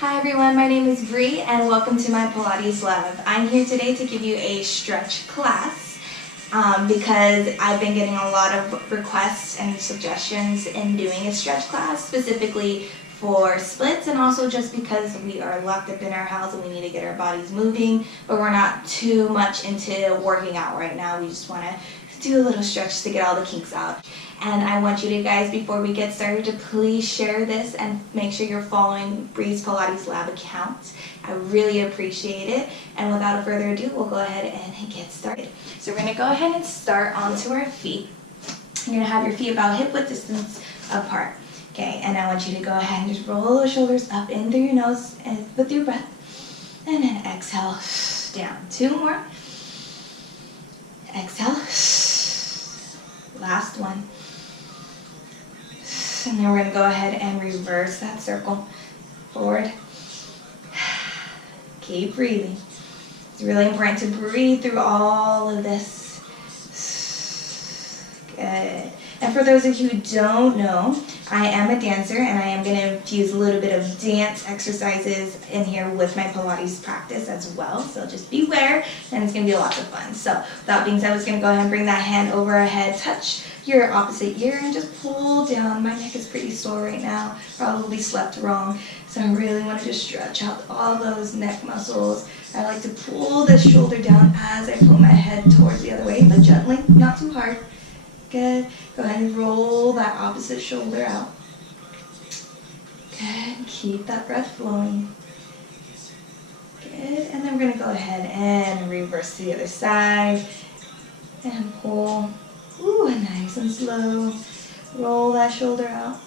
Hi everyone, my name is Bree and welcome to my Pilates Lab. I'm here today to give you a stretch class because I've been getting a lot of requests and suggestions in doing a stretch class, specifically for splits and also just because we are locked up in our house and we need to get our bodies moving, but we're not too much into working out right now. We just want to do a little stretch to get all the kinks out. And I want you to guys, before we get started, to please share this and make sure you're following Bree's Pilates Lab account. I really appreciate it. And without further ado, we'll go ahead and get started. So we're going to go ahead and start onto our feet. You're going to have your feet about hip width distance apart. Okay, and I want you to go ahead and just roll those shoulders up in through your nose and with your breath. And then exhale down. 2 more. Exhale. Last one. And then we're going to go ahead and reverse that circle. Forward. Keep breathing. It's really important to breathe through all of this. Good. And for those of you who don't know, I am a dancer and I am going to infuse a little bit of dance exercises in here with my Pilates practice as well. So just beware, and it's going to be lots of fun. So with that being said, I was going to go ahead and bring that hand over our head, touch your opposite ear, and just pull down. My neck is pretty sore right now, probably slept wrong. So I really want to just stretch out all those neck muscles. I like to pull the shoulder down as I pull my head towards the other way, but gently, not too hard. Good. Go ahead and roll that opposite shoulder out. Good. Keep that breath flowing. Good. And then we're going to go ahead and reverse to the other side. And pull. Ooh, nice and slow. Roll that shoulder out.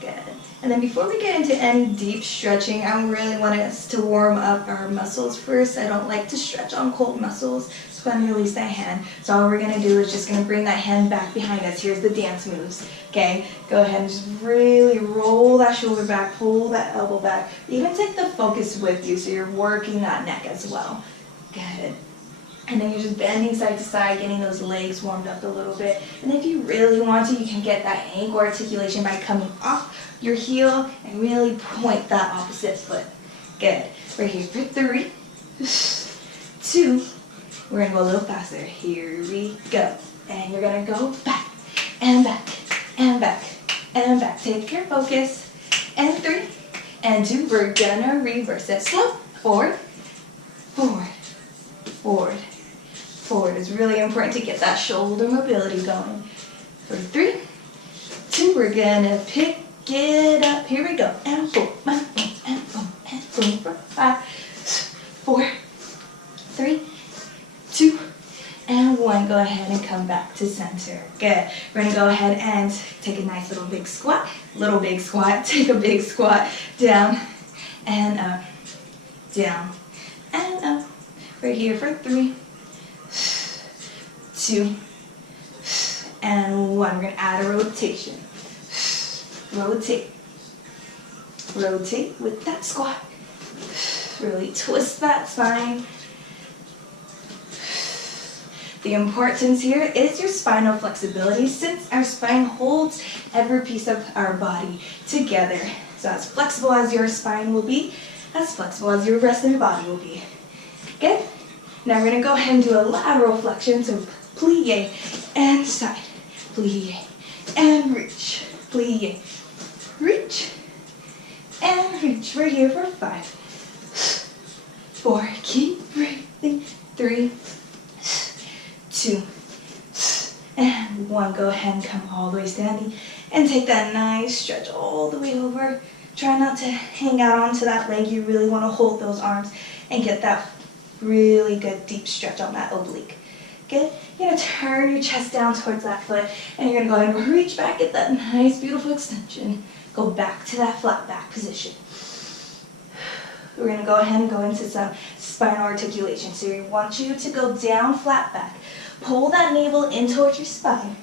Good. And then before we get into any deep stretching, I really want us to warm up our muscles first. I don't like to stretch on cold muscles. So I'm going to release that hand. So all we're going to do is just going to bring that hand back behind us. Here's the dance moves. Okay, go ahead and just really roll that shoulder back, pull that elbow back. Even take the focus with you so you're working that neck as well. Good. And then you're just bending side to side, getting those legs warmed up a little bit. And if you really want to, you can get that ankle articulation by coming off your heel and really point that opposite foot. Good. We're here for 3, 2, we're going to go a little faster. Here we go. And you're going to go back and back and back and back. Take your focus. And 3 and 2. We're going to reverse it. So forward, forward, forward, forward. It's really important to get that shoulder mobility going. For 3, 2, we're going to pick it up. Here we go. And boom, and boom, and boom, and boom. For 5, 4, 3, 2, and 1. Go ahead and come back to center. Good. We're going to go ahead and take a nice little big squat. Little big squat. Take a big squat. Down and up. Down and up. We're here for 3, 2, and 1. We're going to add a rotation. Rotate. Rotate with that squat. Really twist that spine. The importance here is your spinal flexibility, since our spine holds every piece of our body together. So as flexible as your spine will be, as flexible as your rest of your body will be. Good? Now we're going to go ahead and do a lateral flexion. So plie and side, plie and reach, plie, reach, and reach. We're here for 5, 4, keep breathing, 3, 2, and 1. Go ahead and come all the way standing and take that nice stretch all the way over. Try not to hang out onto that leg. You really want to hold those arms and get that really good deep stretch on that oblique. Good. You're going to turn your chest down towards that foot, and you're going to go ahead and reach back, get that nice beautiful extension. Go back to that flat back position. We're going to go ahead and go into some spinal articulation. So we want you to go down flat back. Pull that navel in towards your spine.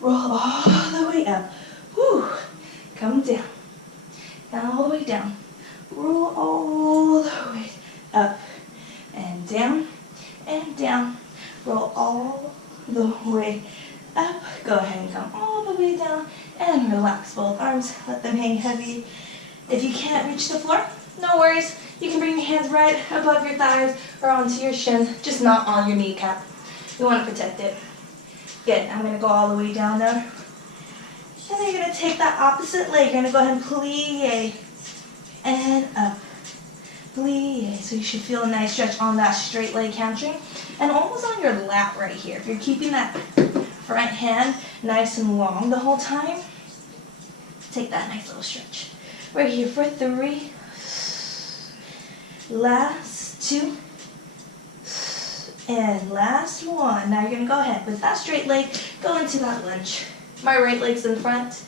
Roll all the way up. Whew. Come down. And all the way down. Roll all the way up. And down. And down. Roll all the way up. Go ahead and come all the way down. And relax both arms. Let them hang heavy. If you can't reach the floor, no worries. You can bring your hands right above your thighs or onto your shin, just not on your kneecap. You want to protect it. Good, I'm going to go all the way down there. And then you're going to take that opposite leg. You're going to go ahead and plie and up. Plie. So you should feel a nice stretch on that straight leg hamstring and almost on your lat right here. If you're keeping that front hand nice and long the whole time, take that nice little stretch. We're here for 3. Last 2. And last 1. Now you're going to go ahead with that straight leg, go into that lunge. My right leg's in front,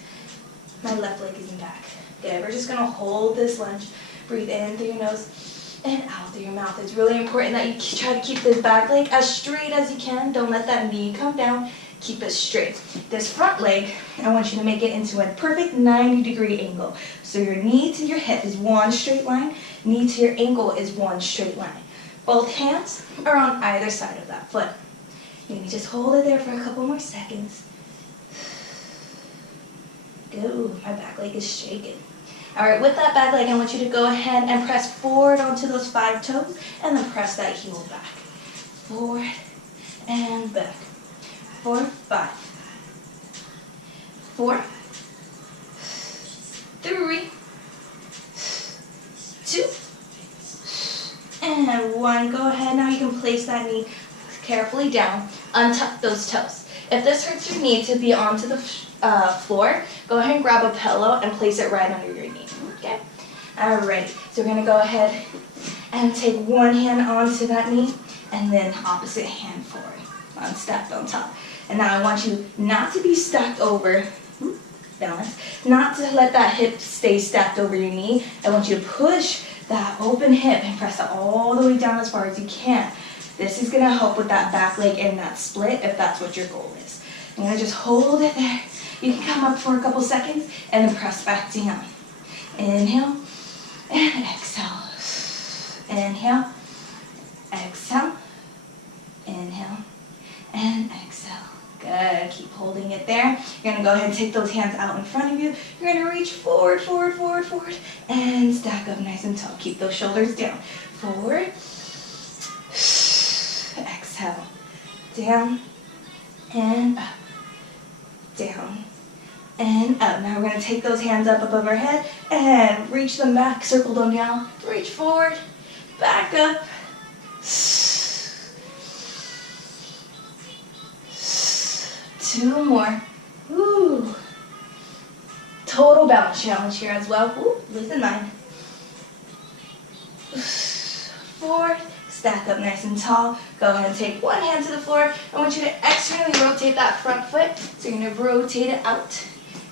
my left leg is in back. Good, we're just going to hold this lunge. Breathe in through your nose and out through your mouth. It's really important that you try to keep this back leg as straight as you can. Don't let that knee come down. Keep it straight. This front leg, I want you to make it into a perfect 90-degree angle. So your knee to your hip is one straight line, knee to your ankle is one straight line. Both hands are on either side of that foot. You can just hold it there for a couple more seconds. Good, my back leg is shaking. All right, with that back leg, I want you to go ahead and press forward onto those 5 toes and then press that heel back. Forward and back. 4, 5, 4, 3, 2, and 1. Go ahead, now you can place that knee carefully down, untuck those toes. If this hurts your knee to be onto the floor, go ahead and grab a pillow and place it right under your knee, okay? All right, so we're gonna go ahead and take one hand onto that knee and then opposite hand forward, stacked on top. And now I want you not to be stacked over, balance, not to let that hip stay stacked over your knee. I want you to push that open hip and press it all the way down as far as you can. This is gonna help with that back leg and that split if that's what your goal is. I'm gonna just hold it there. You can come up for a couple seconds and then press back down. Inhale and exhale. Inhale, exhale, inhale, and exhale. Good, keep holding it there. You're gonna go ahead and take those hands out in front of you. You're gonna reach forward, forward, forward, forward, and stack up nice and tall. Keep those shoulders down. Forward, exhale, down, and up, down, and up. Now we're gonna take those hands up above our head and reach them back, circle them down, reach forward, back up, 2 more. Ooh. Total balance challenge here as well. Ooh, listen mine. Forward, stack up nice and tall. Go ahead and take one hand to the floor. I want you to externally rotate that front foot. So you're gonna rotate it out.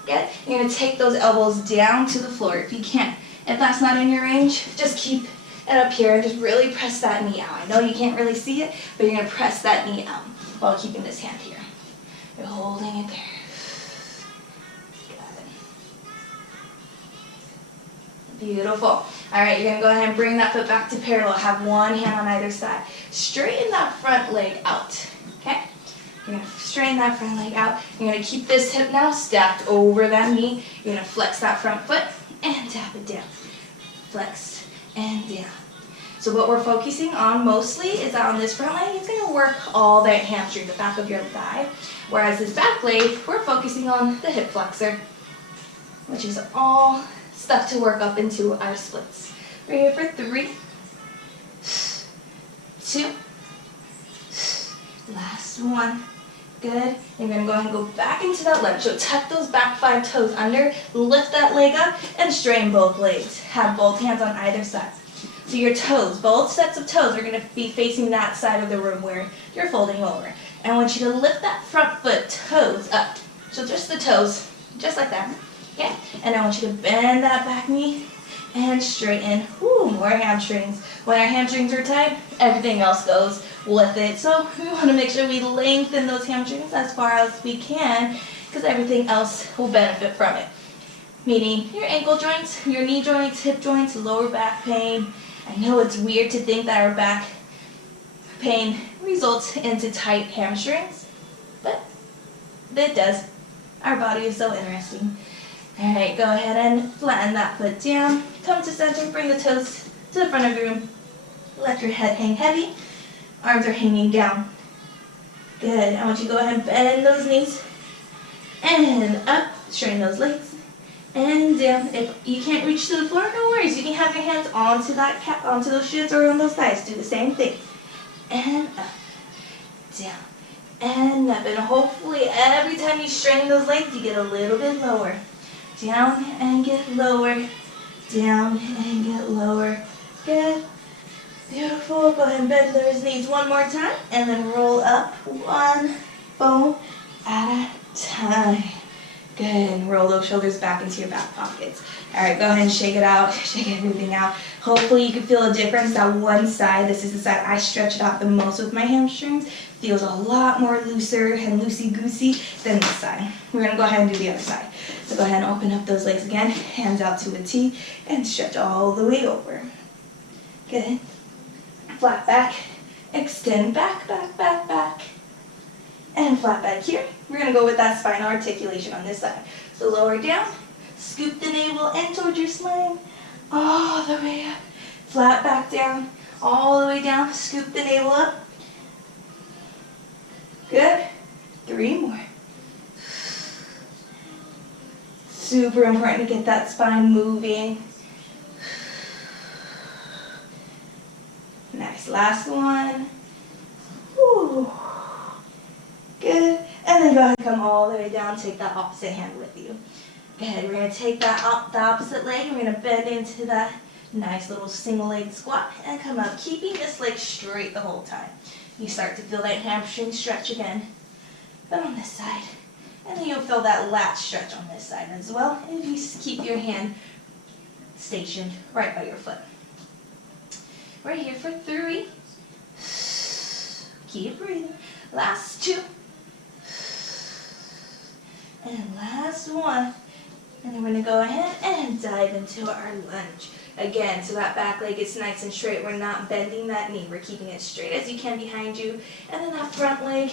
Good. You're gonna take those elbows down to the floor if you can. If that's not in your range, just keep it up here and just really press that knee out. I know you can't really see it, but you're gonna press that knee out while keeping this hand here. You're holding it there. Got it. Beautiful. All right, you're gonna go ahead and bring that foot back to parallel. Have one hand on either side. Straighten that front leg out, okay? You're gonna straighten that front leg out. You're gonna keep this hip now stacked over that knee. You're gonna flex that front foot and tap it down. Flex and down. So what we're focusing on mostly is on this front leg. It's gonna work all that hamstring, the back of your thigh. Whereas this back leg, we're focusing on the hip flexor, which is all stuff to work up into our splits. We're here for 3, 2, last 1. Good. You're gonna go ahead and go back into that lunge. So tuck those back 5 toes under, lift that leg up, and straighten both legs. Have both hands on either side. So your toes, both sets of toes are gonna be facing that side of the room where you're folding over. And I want you to lift that front foot, toes up. So just the toes, just like that. Okay? And I want you to bend that back knee and straighten. Ooh, more hamstrings. When our hamstrings are tight, everything else goes with it. So we want to make sure we lengthen those hamstrings as far as we can because everything else will benefit from it. Meaning your ankle joints, your knee joints, hip joints, lower back pain. I know it's weird to think that our back pain results into tight hamstrings, but it does. Our body is so interesting. All right, go ahead and flatten that foot down. Come to center, bring the toes to the front of your room. Let your head hang heavy. Arms are hanging down. Good. I want you to go ahead and bend those knees. And up. Straighten those legs. And down. If you can't reach to the floor, no worries. You can have your hands onto onto those shins or on those thighs. Do the same thing. And up. Down. And up. And hopefully every time you straighten those legs, you get a little bit lower. Down and get lower. Down and get lower. Good. Beautiful. Go ahead and bend those knees one more time. And then roll up one bone at a time. Good. And roll those shoulders back into your back pockets. All right, go ahead and shake it out. Shake everything out. Hopefully you can feel a difference. That one side, this is the side I stretch it out the most with my hamstrings. Feels a lot more looser and loosey-goosey than this side. We're going to go ahead and do the other side. So go ahead and open up those legs again. Hands out to a T and stretch all the way over. Good. Flat back. Extend back, back, back, back. And flat back here. We're going to go with that spinal articulation on this side. So lower down. Scoop the navel in towards your spine. All the way up. Flat back down. All the way down. Scoop the navel up. Good. 3 more. Super important to get that spine moving. Nice. Last one. Whew. Good. And then go ahead and come all the way down. Take that opposite hand with you. Good. We're going to take that the opposite leg. We're going to bend into that nice little single leg squat and come up, keeping this leg straight the whole time. You start to feel that hamstring stretch again, but on this side. And then you'll feel that lat stretch on this side as well. And you just keep your hand stationed right by your foot. We're here for 3. Keep breathing. Last 2. And last 1. And then we're going to go ahead and dive into our lunge. Again, so that back leg is nice and straight. We're not bending that knee. We're keeping it straight as you can behind you. And then that front leg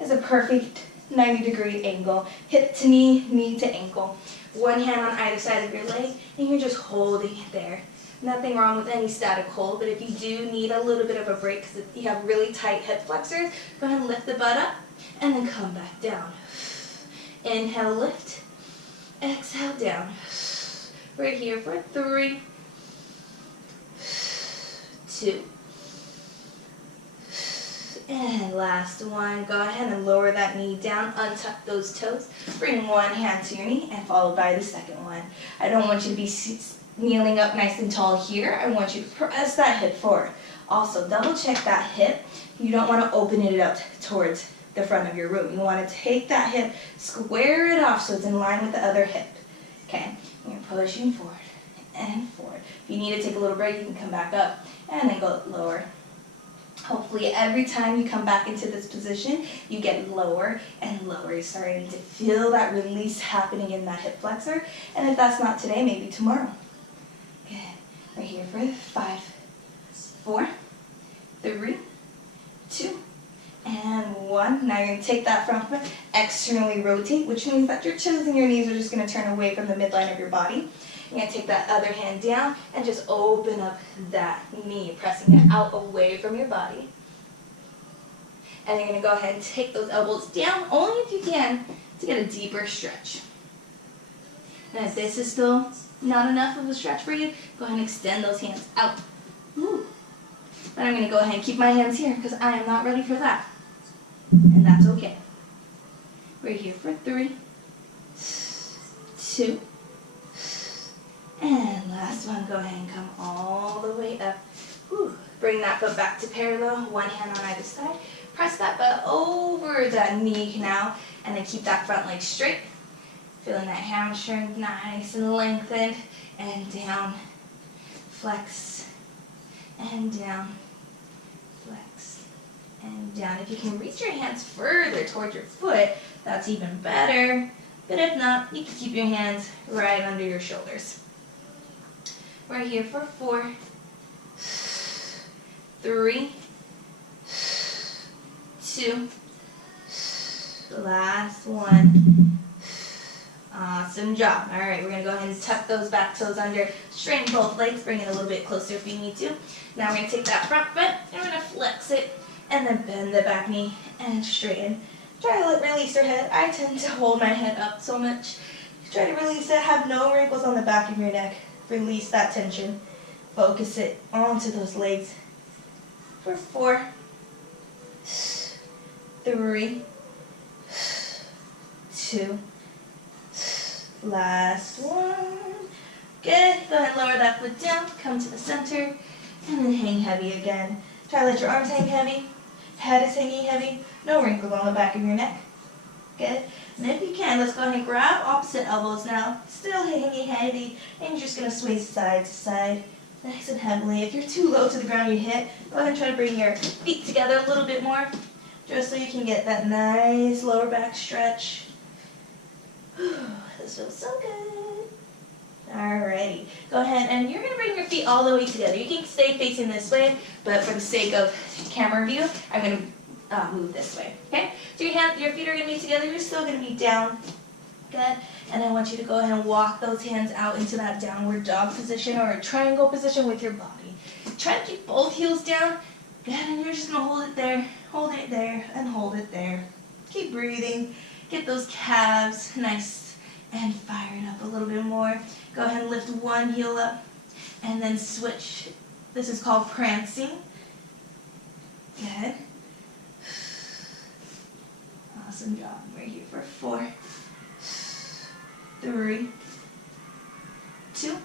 is a perfect 90-degree angle. Hip to knee, knee to ankle. One hand on either side of your leg, and you're just holding it there. Nothing wrong with any static hold, but if you do need a little bit of a break because you have really tight hip flexors, go ahead and lift the butt up and then come back down. Inhale, lift. Exhale, down. We're here for 3, 2. And last one. Go ahead and lower that knee down. Untuck those toes. Bring one hand to your knee and followed by the second one. I don't want you to be kneeling up nice and tall here. I want you to press that hip forward. Also, double check that hip. You don't want to open it up towards the front of your room. You want to take that hip, square it off so it's in line with the other hip. Okay, you're pushing forward and forward. If you need to take a little break, you can come back up and then go lower. Hopefully every time you come back into this position, you get lower and lower. You're starting to feel that release happening in that hip flexor. And if that's not today, maybe tomorrow. Good. We're here for 5, 4, 3, 2, and 1. Now you're going to take that front foot, externally rotate, which means that your toes and your knees are just going to turn away from the midline of your body. You're going to take that other hand down and just open up that knee, pressing it out away from your body. And you're going to go ahead and take those elbows down, only if you can, to get a deeper stretch. And if this is still not enough of a stretch for you, go ahead and extend those hands out. Ooh. But I'm going to go ahead and keep my hands here because I am not ready for that. And that's okay. We're here for 3, 2, and last one. Go ahead and come all the way up. Whew. Bring that foot back to parallel, one hand on either side. Press that butt over that knee now, and then keep that front leg straight. Feeling that hamstring nice and lengthened, and down, flex, and down, flex, and down. If you can reach your hands further towards your foot, that's even better. But if not, you can keep your hands right under your shoulders. We're here for 4, 3, 2, last one. Awesome job. All right, we're gonna go ahead and tuck those back toes under, straighten both legs, bring it a little bit closer if you need to. Now we're gonna take that front foot and we're gonna flex it and then bend the back knee and straighten. Try to release your head. I tend to hold my head up so much. Try to release it, have no wrinkles on the back of your neck. Release that tension. Focus it onto those legs. For 4, 3, 2, last one. Good. Go ahead and lower that foot down. Come to the center. And then hang heavy again. Try to let your arms hang heavy. Head is hanging heavy. No wrinkles on the back of your neck. Good. And if you can, let's go ahead and grab opposite elbows now. Still hanging heavy. And you're just going to sway side to side. Nice and heavily. If you're too low to the ground, you hit. Go ahead and try to bring your feet together a little bit more. Just so you can get that nice lower back stretch. This feels so good. Alrighty. Go ahead and you're going to bring your feet all the way together. You can stay facing this way, but for the sake of camera view, I'm going to move this way. Okay? So your feet are going to be together. You're still going to be down. Good. And I want you to go ahead and walk those hands out into that downward dog position or a triangle position with your body. Try to keep both heels down. Good. And you're just going to hold it there, and hold it there. Keep breathing. Get those calves nice and fired up a little bit more. Go ahead and lift one heel up and then switch. This is called prancing. Good. Awesome job. We're here for 4, 3, 2.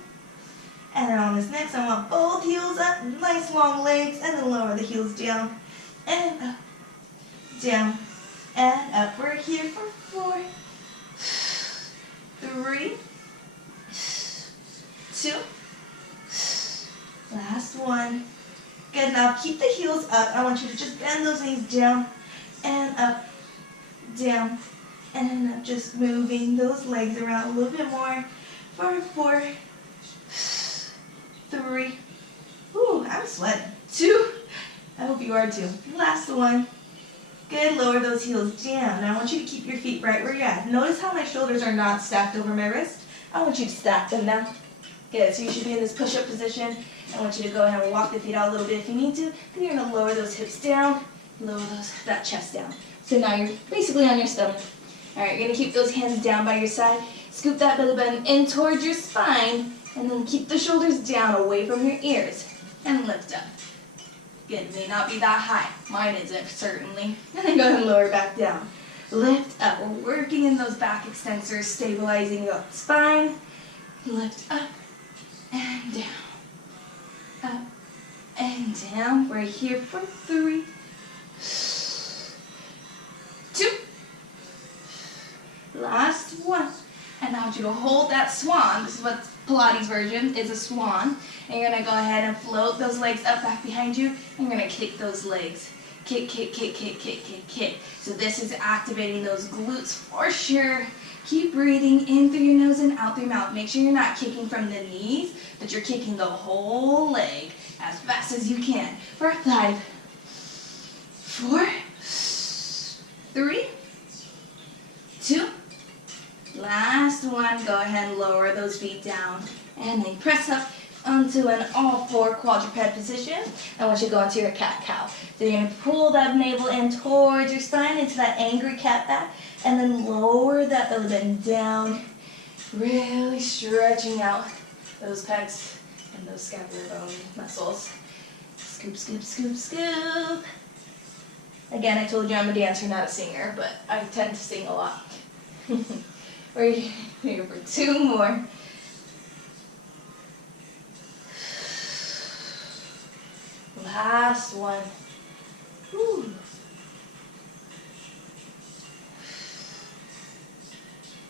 And then on this next, I want both heels up, nice long legs, and then lower the heels down and up, down and up. We're here for 4, 3, 2. Last one. Good. Now keep the heels up. I want you to just bend those knees down and up, down and up. Just moving those legs around a little bit more. For 4, 3. Ooh, I'm sweating. 2. I hope you are too. Last one. Good. Lower those heels down. Now I want you to keep your feet right where you're at. Notice how my shoulders are not stacked over my wrist. I want you to stack them now. Good. So you should be in this push-up position. I want you to go ahead and walk the feet out a little bit if you need to. Then you're going to lower those hips down, lower that chest down. So now you're basically on your stomach. All right, you're going to keep those hands down by your side. Scoop that belly button in towards your spine, and then keep the shoulders down away from your ears. And lift up. Good. It may not be that high. Mine isn't, certainly. And then go ahead and lower back down. Lift up. We're working in those back extensors, stabilizing the spine. Lift up and down. Up and down. We're here for 3, 2. Last one. And I want you to hold that swan. This is what Pilates version is, a swan. And you're going to go ahead and float those legs up back behind you. And you're going to kick those legs. Kick, kick, kick, kick, kick, kick, kick. So this is activating those glutes for sure. Keep breathing in through your nose and out through your mouth. Make sure you're not kicking from the knees, but you're kicking the whole leg as fast as you can. For 5, 4, 3, 2. Last one. Go ahead and lower those feet down. And then press up onto an all-4 quadruped position. I want you to go into your cat-cow. So you're going to pull that navel in towards your spine into that angry cat back. And then lower that belly button down. Really stretching out those pecs and those scapular bone muscles. Scoop, scoop, scoop, scoop. Again, I told you I'm a dancer, not a singer, but I tend to sing a lot. We're here for 2 more. Last one. Whew.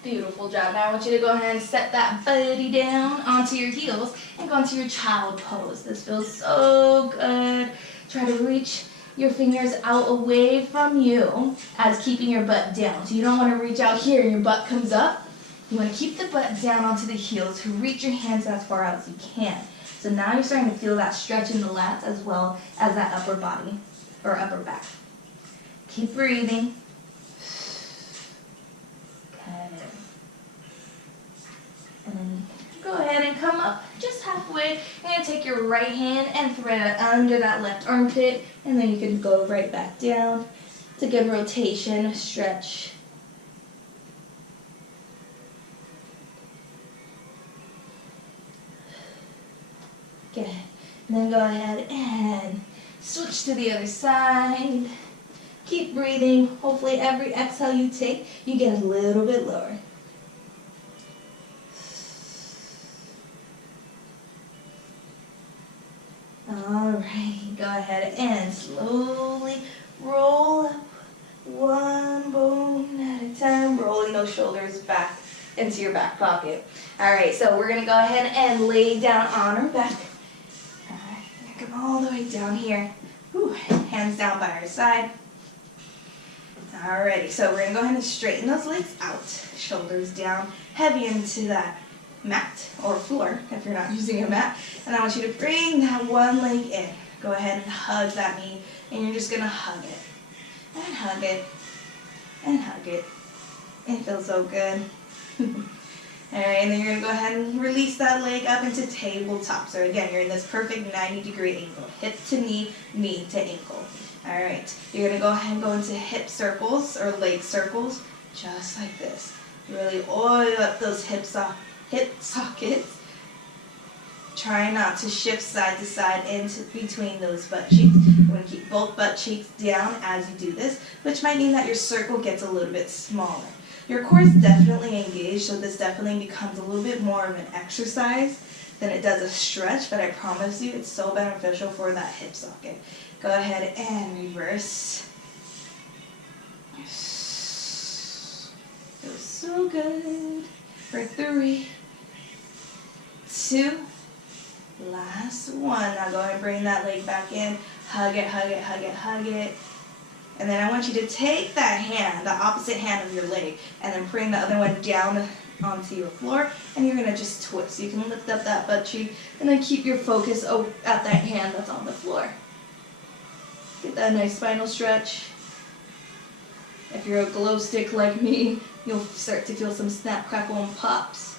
Beautiful job. Now I want you to go ahead and set that body down onto your heels and go into your child pose. This feels so good. Try to reach your fingers out away from you as keeping your butt down. So you don't want to reach out here and your butt comes up. You want to keep the butt down onto the heels to reach your hands as far out as you can. So now you're starting to feel that stretch in the lats as well as that upper body or upper back. Keep breathing. Good. And then go ahead and come up just halfway. You're going to take your right hand and thread it under that left armpit, and then you can go right back down. It's a good rotation, stretch. Good. And then go ahead and switch to the other side. Keep breathing. Hopefully every exhale you take, you get a little bit lower. Alright, go ahead and slowly roll up one bone at a time, rolling those shoulders back into your back pocket. Alright, so we're going to go ahead and lay down on our back. Alright, come all the way down here. Whew, hands down by our side. Alrighty, so we're going to go ahead and straighten those legs out, shoulders down, heavy into that mat or floor if you're not using a mat. And I want you to bring that one leg in. Go ahead and hug that knee, and you're just going to hug it. And hug it. And hug it. It feels so good. Alright, and then you're going to go ahead and release that leg up into tabletop. So again, you're in this perfect 90-degree angle. Hip to knee, knee to ankle. Alright, you're going to go ahead and go into hip circles or leg circles, just like this. Really oil up those hip sockets. Try not to shift side to side into between those butt cheeks. You're going to keep both butt cheeks down as you do this, which might mean that your circle gets a little bit smaller. Your core is definitely engaged, so this definitely becomes a little bit more of an exercise than it does a stretch, but I promise you it's so beneficial for that hip socket. Go ahead and reverse. Feels so good. For 3, 2, last one. Now go ahead and bring that leg back in. Hug it, hug it, hug it, hug it. And then I want you to take that hand, the opposite hand of your leg, and then bring the other one down onto your floor, and you're going to just twist. You can lift up that butt cheek, and then keep your focus at that hand that's on the floor. Get that nice spinal stretch. If you're a glow stick like me, you'll start to feel some snap, crackle, and pops.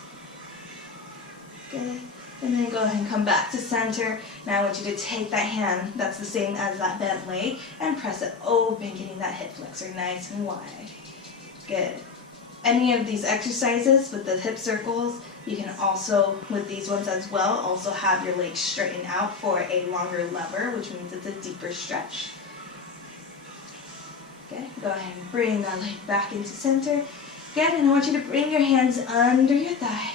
Good. And then go ahead and come back to center. Now I want you to take that hand that's the same as that bent leg and press it open, getting that hip flexor nice and wide. Good. Any of these exercises with the hip circles, you can also, with these ones as well, also have your legs straighten out for a longer lever, which means it's a deeper stretch. Okay, go ahead and bring that leg back into center. Good, and I want you to bring your hands under your thigh.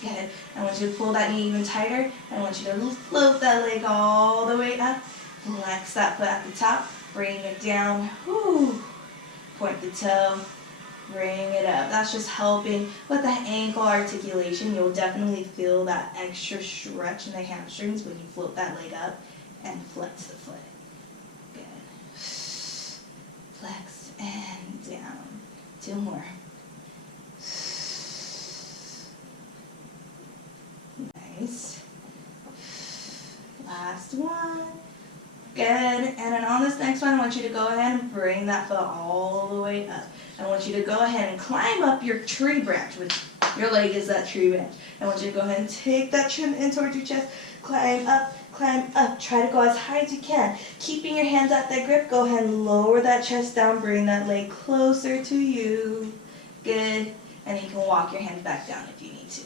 Good. I want you to pull that knee even tighter. I want you to float that leg all the way up. Flex that foot at the top. Bring it down. Woo. Point the toe. Bring it up. That's just helping with that ankle articulation. You'll definitely feel that extra stretch in the hamstrings when you float that leg up and flex the foot. Good. Flex and down. 2 more. Nice. Last one. Good. And then on this next one, I want you to go ahead and bring that foot all the way up. I want you to go ahead and climb up your tree branch, which your leg is that tree branch. I want you to go ahead and take that chin in towards your chest. Climb up, climb up. Try to go as high as you can. Keeping your hands at that grip, go ahead and lower that chest down. Bring that leg closer to you. Good. And then you can walk your hands back down if you need to.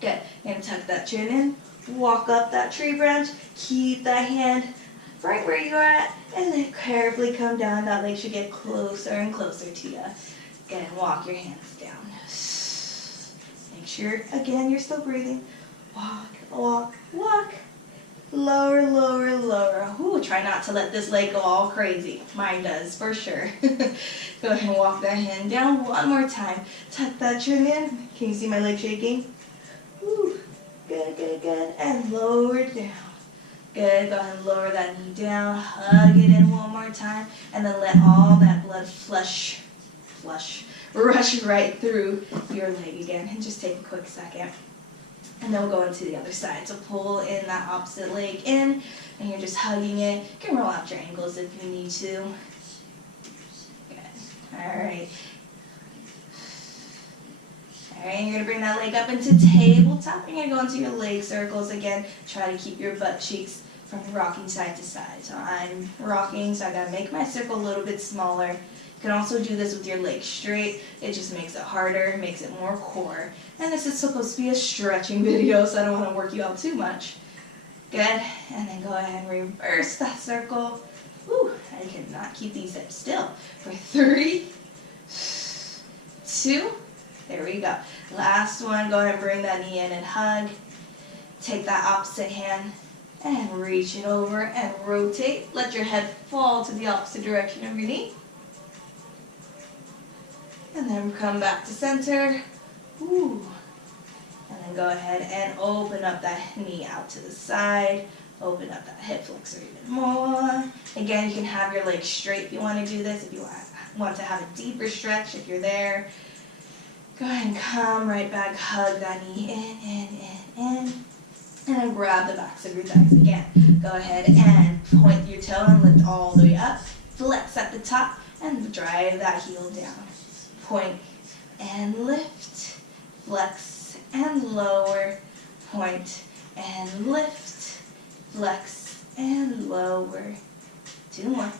Good. You're going to tuck that chin in. Walk up that tree branch. Keep that hand right where you're at, and then carefully come down. That leg should get closer and closer to you. Good, and walk your hands down. Make sure, again, you're still breathing. Walk, walk, walk. Lower, lower, lower. Ooh, try not to let this leg go all crazy. Mine does, for sure. Go ahead and walk that hand down one more time. Tuck that chin in. Can you see my leg shaking? Ooh, good, good, good. And lower it down. Good, go ahead and lower that knee down, hug it in one more time, and then let all that blood rush right through your leg again. And just take a quick second. And then we'll go into the other side. So pull in that opposite leg in, and you're just hugging it. You can roll out your ankles if you need to. Good. All right. All right, you're gonna bring that leg up into tabletop. You're gonna go into your leg circles again. Try to keep your butt cheeks from rocking side to side. So I'm rocking, so I gotta make my circle a little bit smaller. You can also do this with your legs straight. It just makes it harder, makes it more core. And this is supposed to be a stretching video, so I don't wanna work you out too much. Good, and then go ahead and reverse that circle. Woo, I cannot keep these hips still. For 3, 2, there we go. Last one, go ahead and bring that knee in and hug. Take that opposite hand and reach it over and rotate. Let your head fall to the opposite direction of your knee. And then come back to center. Ooh. And then go ahead and open up that knee out to the side. Open up that hip flexor even more. Again, you can have your legs straight if you want to do this. If you want to have a deeper stretch, if you're there. Go ahead and come right back, hug that knee in. And then grab the backs of your thighs again. Go ahead and point your toe and lift all the way up. Flex at the top and drive that heel down. Point and lift. Flex and lower. Point and lift. Flex and lower. 2 more.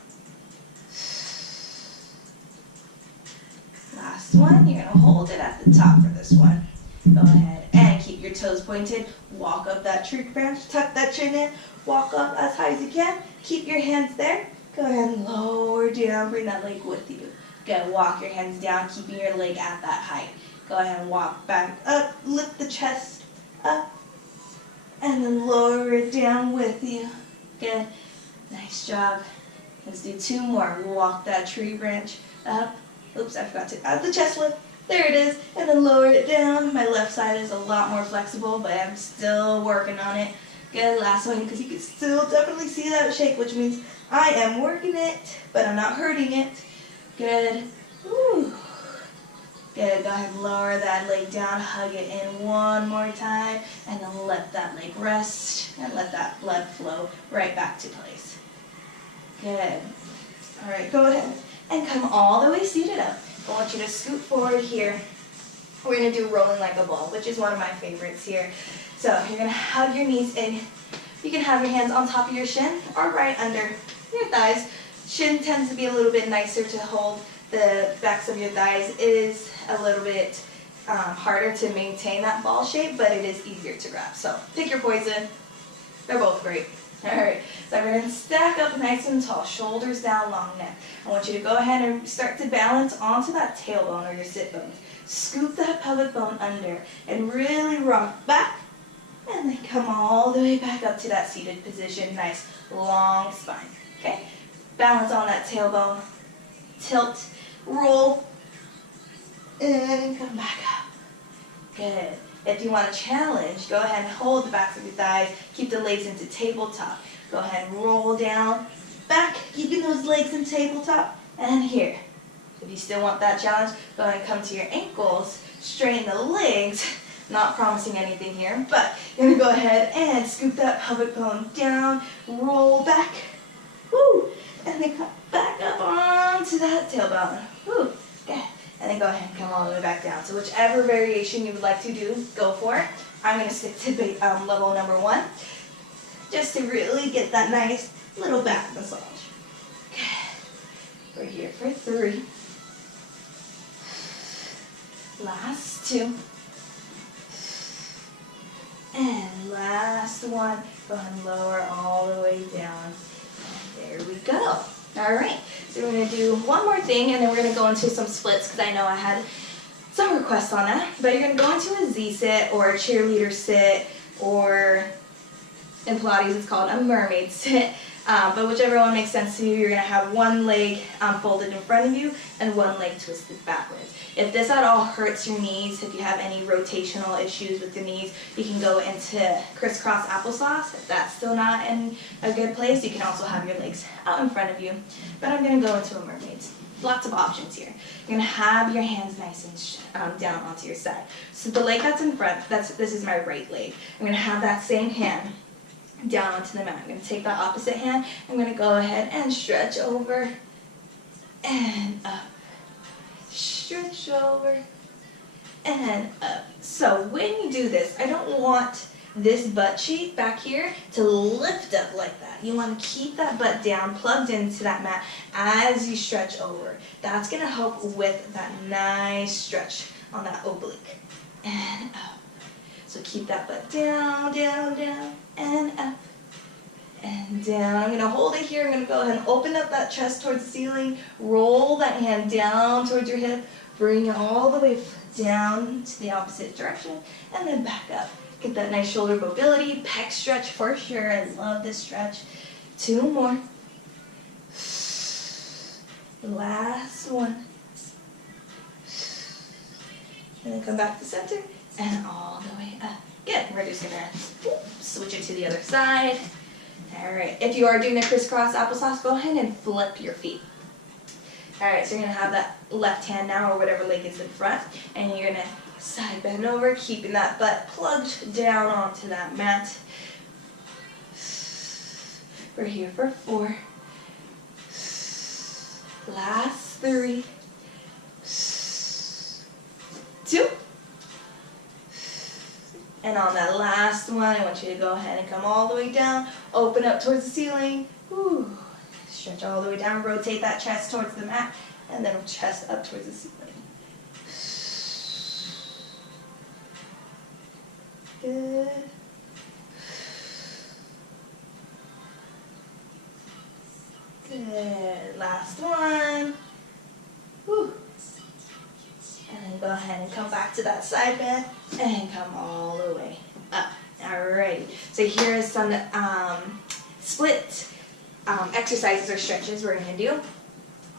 Last one, you're gonna hold it at the top for this one. Go ahead and keep your toes pointed. Walk up that tree branch, tuck that chin in, walk up as high as you can. Keep your hands there. Go ahead and lower down, bring that leg with you. Good, walk your hands down, keeping your leg at that height. Go ahead and walk back up, lift the chest up, and then lower it down with you. Good, nice job. Let's do 2 more. Walk that tree branch up. Oops, I forgot to add the chest lift. There it is, and then lower it down. My left side is a lot more flexible, but I'm still working on it. Good, last one, because you can still definitely see that shake, which means I am working it, but I'm not hurting it. Good. Woo. Good, go ahead and lower that leg down, hug it in one more time, and then let that leg rest, and let that blood flow right back to place. Good. All right, go ahead and come all the way seated up. I want you to scoot forward here. We're gonna do rolling like a ball, which is one of my favorites here. So you're gonna hug your knees in. You can have your hands on top of your shin or right under your thighs. Shin tends to be a little bit nicer to hold. The backs of your thighs is a little bit harder to maintain that ball shape, but it is easier to grab. So pick your poison. They're both great. All right, so we're gonna stack up nice and tall, shoulders down, long neck. I want you to go ahead and start to balance onto that tailbone or your sit bones. Scoop that pelvic bone under and really rock back, and then come all the way back up to that seated position. Nice long spine, okay? Balance on that tailbone, tilt, roll, and come back up. Good. If you want to challenge, go ahead and hold the backs of your thighs, keep the legs into tabletop. Go ahead and roll down, back, keeping those legs in tabletop, and here. If you still want that challenge, go ahead and come to your ankles, straighten the legs, not promising anything here, but you're going to go ahead and scoop that pelvic bone down, roll back, woo, and then come back up onto that tailbone, woo, good. And then go ahead and come all the way back down. So whichever variation you would like to do, go for it. I'm going to stick to level number 1, just to really get that nice little back massage. Good. We're here for 3. Last 2. And last one. Go ahead and lower all the way down. And there we go. All right, so we're going to do one more thing, and then we're going to go into some splits, because I know I had some requests on that. But you're going to go into a Z-sit or a cheerleader sit, or in Pilates it's called a mermaid sit. But whichever one makes sense to you, you're going to have one leg folded in front of you and one leg twisted backwards. If this at all hurts your knees, if you have any rotational issues with your knees, you can go into crisscross applesauce. If that's still not in a good place, you can also have your legs out in front of you. But I'm going to go into a mermaid. Lots of options here. You're going to have your hands nice and down onto your side. So the leg that's in front, this is my right leg. I'm going to have that same hand down onto the mat. I'm going to take that opposite hand. I'm going to go ahead and stretch over and up. Stretch over and up. So when you do this, I don't want this butt cheek back here to lift up like that. You want to keep that butt down, plugged into that mat as you stretch over. That's going to help with that nice stretch on that oblique. And up. So keep that butt down, down, down, and up, and down. I'm going to hold it here. I'm going to go ahead and open up that chest towards the ceiling. Roll that hand down towards your hip. Bring it all the way down to the opposite direction, and then back up. Get that nice shoulder mobility, pec stretch for sure. I love this stretch. 2 more. Last one. And then come back to center and all the way up. Good. We're just going to switch it to the other side. All right. If you are doing a crisscross applesauce, go ahead and flip your feet. All right. So you're going to have that left hand now or whatever leg is in front. And you're going to side bend over, keeping that butt plugged down onto that mat. We're here for 4. Last 3. 2. And on that last one, I want you to go ahead and come all the way down, open up towards the ceiling. Whew. Stretch all the way down, rotate that chest towards the mat, and then chest up towards the ceiling. Good. Good. Last one. Whew. And then go ahead and come back to that side bend and come all the way up. Alrighty. So here is some split exercises or stretches we're going to do.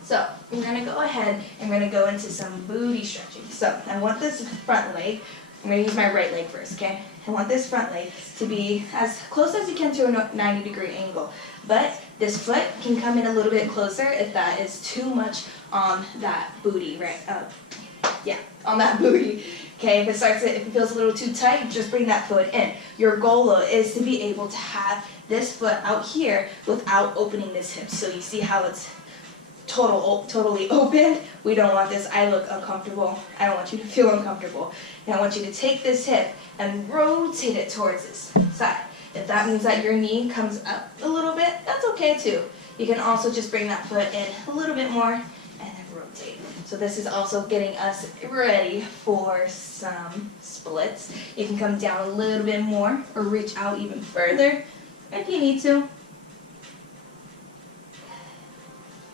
So we're going to go ahead and we're going to go into some booty stretching. So I want this front leg. I'm going to use my right leg first, okay? I want this front leg to be as close as you can to a 90-degree angle. But this foot can come in a little bit closer if that is too much on that booty, right? Yeah, on that booty. Okay, if it feels a little too tight, just bring that foot in. Your goal is to be able to have this foot out here without opening this hip. So you see how it's totally open? We don't want this. I look uncomfortable. I don't want you to feel uncomfortable. And I want you to take this hip and rotate it towards this side. If that means that your knee comes up a little bit, that's okay too. You can also just bring that foot in a little bit more and then rotate. So this is also getting us ready for some splits. You can come down a little bit more or reach out even further if you need to.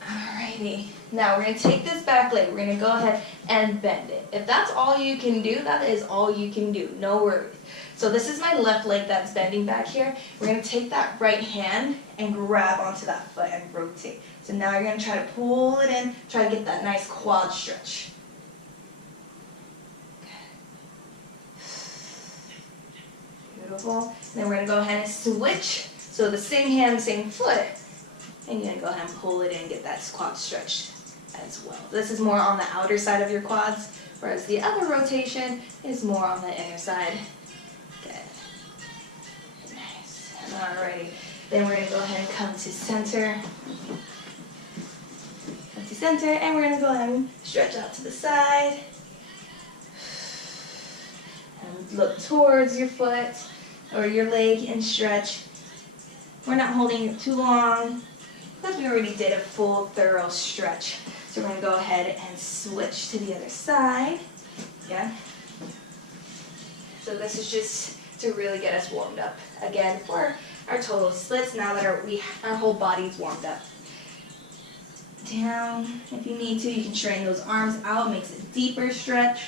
Alrighty, now we're going to take this back leg, we're going to go ahead and bend it. If that's all you can do, that is all you can do, no worries. So this is my left leg that's bending back here. We're going to take that right hand and grab onto that foot and rotate. So now you're going to try to pull it in, try to get that nice quad stretch. Beautiful. And then we're going to go ahead and switch. So the same hand, same foot. And you're going to go ahead and pull it in, get that quad stretched as well. This is more on the outer side of your quads, whereas the other rotation is more on the inner side. Good. Nice. Alrighty. Then we're going to go ahead and come to center. Come to center, and we're going to go ahead and stretch out to the side. And look towards your foot or your leg and stretch. We're not holding it too long, because we already did a full, thorough stretch. So we're going to go ahead and switch to the other side. Yeah. So this is just to really get us warmed up. Again, for our total splits, now that our whole body's warmed up. Down. If you need to, you can straighten those arms out. Makes a deeper stretch.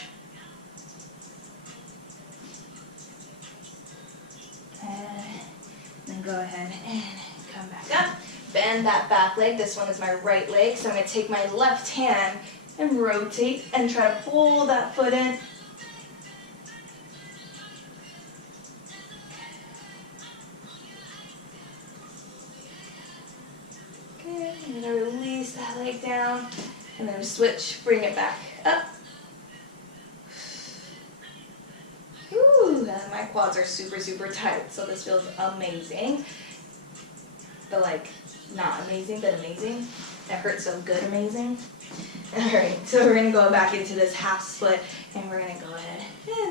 And then go ahead and come back up. Bend that back leg. This one is my right leg. So I'm going to take my left hand and rotate and try to pull that foot in. Okay, I'm going to release that leg down and then switch, bring it back up. Ooh, my quads are super, super tight, so this feels amazing. But like, not amazing, but amazing. It hurts so good, amazing. Alright, so we're going to go back into this half split, and we're going to go ahead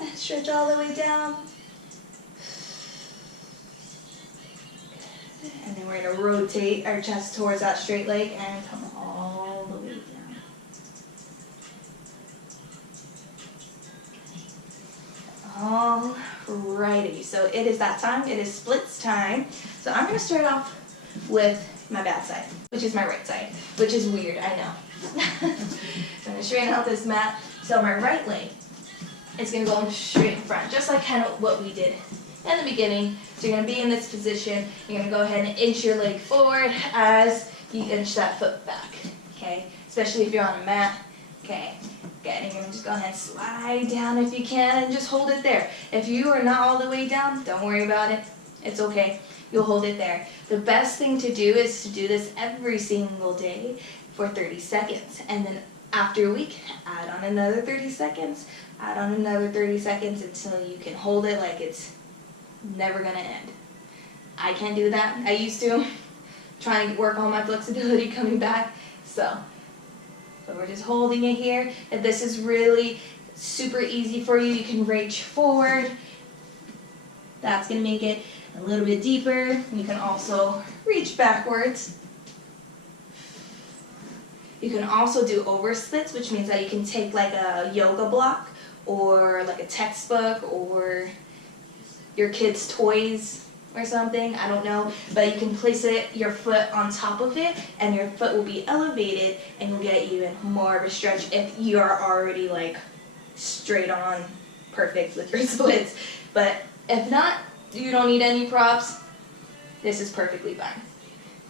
and stretch all the way down. And then we're going to rotate our chest towards that straight leg and come all the way down. Alrighty, so it is that time. It is splits time. So I'm going to start off with my bad side, which is my right side, which is weird, I know. So I'm going to straighten out this mat. So my right leg is going to go straight in front, just like kind of what we did in the beginning. So you're going to be in this position. You're going to go ahead and inch your leg forward as you inch that foot back, okay? Especially if you're on a mat, okay? Good, and you're going to just go ahead and slide down if you can and just hold it there. If you are not all the way down, don't worry about it. It's okay. You'll hold it there. The best thing to do is to do this every single day for 30 seconds. And then after a week, add on another 30 seconds, add on another 30 seconds until you can hold it like it's never gonna end. I can't do that. I used to, trying to work on my flexibility coming back. So we're just holding it here. If this is really super easy for you, you can reach forward. That's gonna make it a little bit deeper. You can also reach backwards. You can also do oversplits, which means that you can take like a yoga block or like a textbook or your kids' toys or something, I don't know, but you can place your foot on top of it and your foot will be elevated and will get you in more of a stretch if you are already like straight on perfect with your splits. But if not, you don't need any props, this is perfectly fine.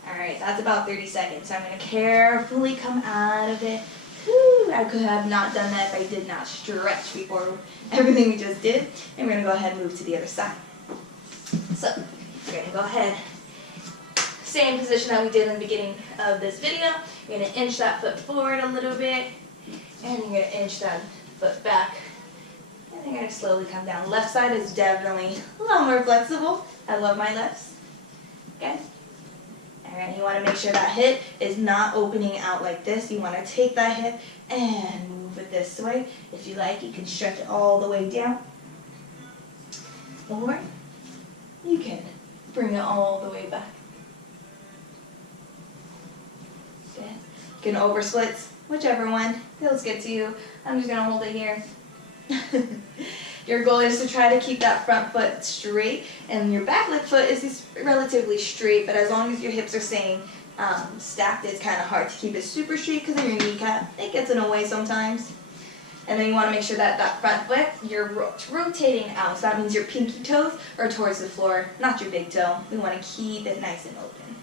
Alright, that's about 30 seconds. So I'm going to carefully come out of it. Whew, I could have not done that if I did not stretch before everything we just did. And we're going to go ahead and move to the other side. So, we're going to go ahead, same position that we did in the beginning of this video. You're going to inch that foot forward a little bit, and you're going to inch that foot back. And you're going to slowly come down. Left side is definitely a lot more flexible. I love my lefts. Okay? Alright, you want to make sure that hip is not opening out like this. You want to take that hip and move it this way. If you like, you can stretch it all the way down. Or you can bring it all the way back. Good. You can oversplits, whichever one feels good to you. I'm just going to hold it here. Your goal is to try to keep that front foot straight, and your back leg foot is relatively straight, but as long as your hips are staying stacked, it's kind of hard to keep it super straight because of your kneecap. It gets in the way sometimes. And then you want to make sure that that front foot, you're rotating out. So that means your pinky toes are towards the floor, not your big toe. We want to keep it nice and open.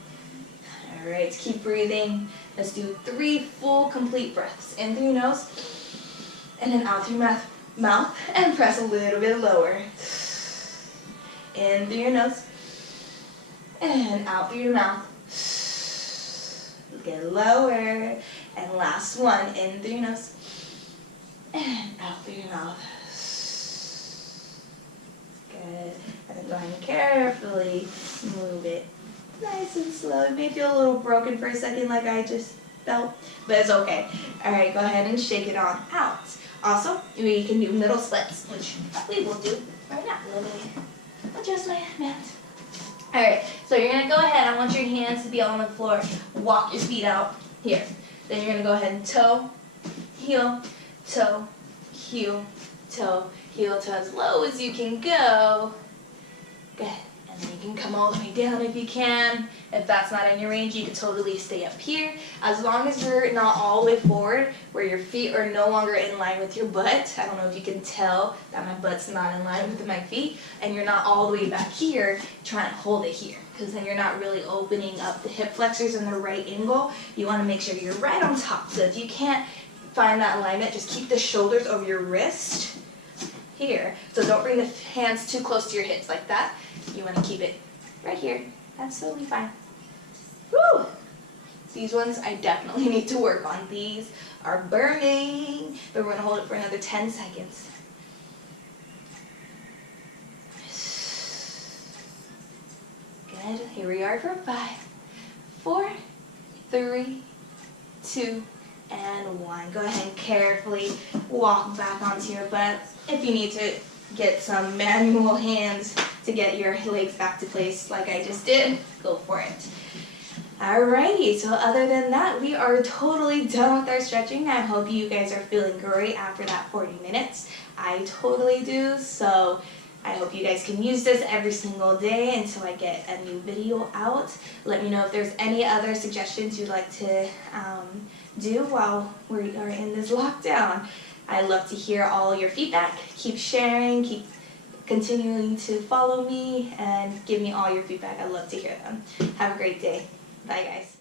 All right, keep breathing. Let's do 3 full complete breaths. In through your nose, and then out through your mouth, and press a little bit lower. In through your nose, and out through your mouth. Get lower. And last one, in through your nose, and out through your mouth. Good. And then go ahead and carefully move it nice and slow. It may feel a little broken for a second like I just felt, but it's okay. Alright, go ahead and shake it on out. Also, we can do middle splits, which we will do right now. Let me adjust my mat. Alright, so you're going to go ahead. I want your hands to be on the floor. Walk your feet out here. Then you're going to go ahead and toe, heel, toe, heel, toe, heel, toe, as low as you can go. Good. And then you can come all the way down if you can. If that's not in your range, you can totally stay up here. As long as you're not all the way forward, where your feet are no longer in line with your butt. I don't know if you can tell that my butt's not in line with my feet. And you're not all the way back here trying to hold it here. Because then you're not really opening up the hip flexors in the right angle. You want to make sure you're right on top. So if you can't find that alignment, just keep the shoulders over your wrist here. So don't bring the hands too close to your hips like that. You want to keep it right here. That's totally fine. Woo! These ones I definitely need to work on. These are burning. But we're going to hold it for another 10 seconds. Good. Here we are for 5, 4, 3, 2, and 1. Go ahead and carefully walk back onto your butt. If you need to get some manual hands to get your legs back to place like I just did, go for it. Alrighty, so other than that, we are totally done with our stretching. I hope you guys are feeling great after that 40 minutes. I totally do, so I hope you guys can use this every single day until I get a new video out. Let me know if there's any other suggestions you'd like to do while we are in this lockdown. I love to hear all your feedback. Keep sharing, keep continuing to follow me, and give me all your feedback. I love to hear them. Have a great day. Bye, guys.